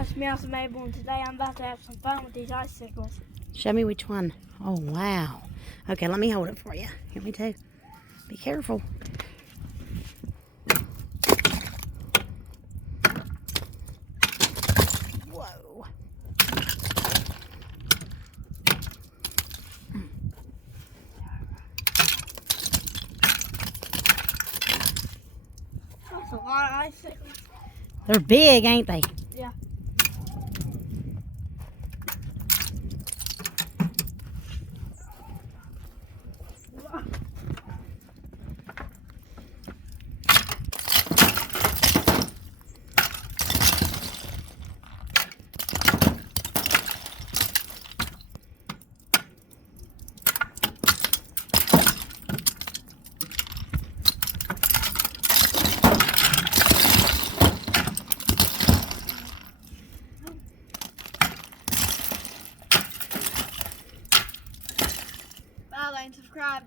it's me, Mabel, and today I'm about to have some fun with these icicles. Show me which one. Oh, wow. Okay, let me hold it for you. Here, me too. Be careful. Whoa. That's a lot of icicles. They're big, ain't they? Yeah. Bye, like and subscribe.